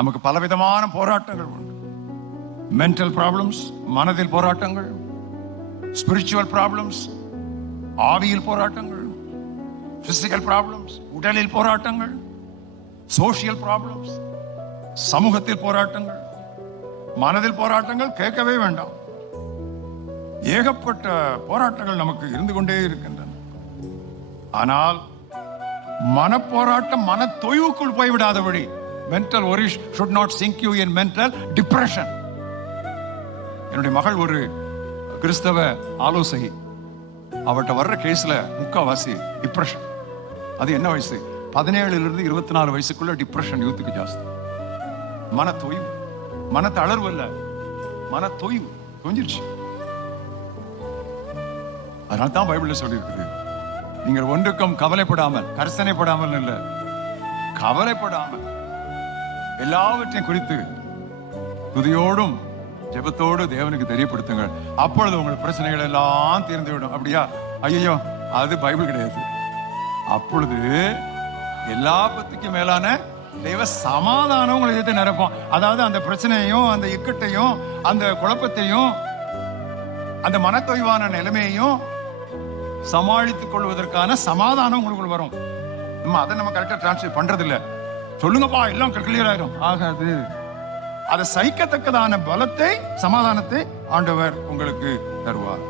நமக்கு பலவிதமான போராட்டங்கள் உண்டு. மென்டல் ப்ராப்ளம்ஸ், மனதில் போராட்டங்கள். ஸ்பிரிச்சுவல் ப்ராப்ளம்ஸ், ஆவியில் போராட்டங்கள். பிசிக்கல் ப்ராப்ளம்ஸ், உடலில் போராட்டங்கள். சோசியல் ப்ராப்ளம்ஸ், சமூகத்தில் போராட்டங்கள். மனதில் போராட்டங்கள் கேட்கவே வேண்டாம். ஏகப்பட்ட போராட்டங்கள் நமக்கு இருந்து கொண்டே இருக்கின்றன. ஆனால் மனப்போராட்டம் மன தொய்வுக்குள் போய்விடாதபடி, mental worries should not sink you in mental depression. என்னுடைய மகள் ஒரு கிறிஸ்தவ ஆலோசகி. அவட்ட வர்ற கேஸ்ல முக்காவாசி டிப்ரெஷன். அது என்ன வயசு? 17 to 24 வயசுக்குள்ள டிப்ரெஷன் யூத்துக்கு ஜாஸ்தி. மன தொய்வு, மன தளர்வு இல்ல, மன தொய்வு கொஞ்சிருச்சு. அதனால தான் பைபிள்ல சொல்லி இருக்குது, நீங்கள் ஒன்றுக்கும் கவலைப்படாமல், கர்சனைப்படாமல் இல்ல, கவலைப்படாமல் எல்லாவற்றையும் குறித்து துதியோடும் ஜெபத்தோடு தேவனுக்கு தெரியப்படுத்துங்கள். அப்பொழுது உங்கள் பிரச்சனைகள் எல்லாம் தீர்ந்துவிடும். அப்படியா? ஐயோ, அது பைபிள் கிடையாது. அப்பொழுது எல்லா பத்திக்கும் மேலான தெய்வ சமாதானம் உங்களை எதிர்த்து நிரப்போம். அதாவது அந்த பிரச்சனையையும், அந்த இக்கட்டையும், அந்த குழப்பத்தையும், அந்த மனத்தொய்வான நிலைமையையும் சமாளித்துக் கொள்வதற்கான சமாதானம் உங்களுக்கு வரும். அதை நம்ம கரெக்டா டிரான்ஸ்லேட் பண்றது இல்ல. சொல்லுங்கப்பா எல்லாம் கிளியர் ஆயிரும், ஆகாது. அதை சகிக்கத்தக்கதான பலத்தை, சமாதானத்தை ஆண்டவர் உங்களுக்கு தருவார்.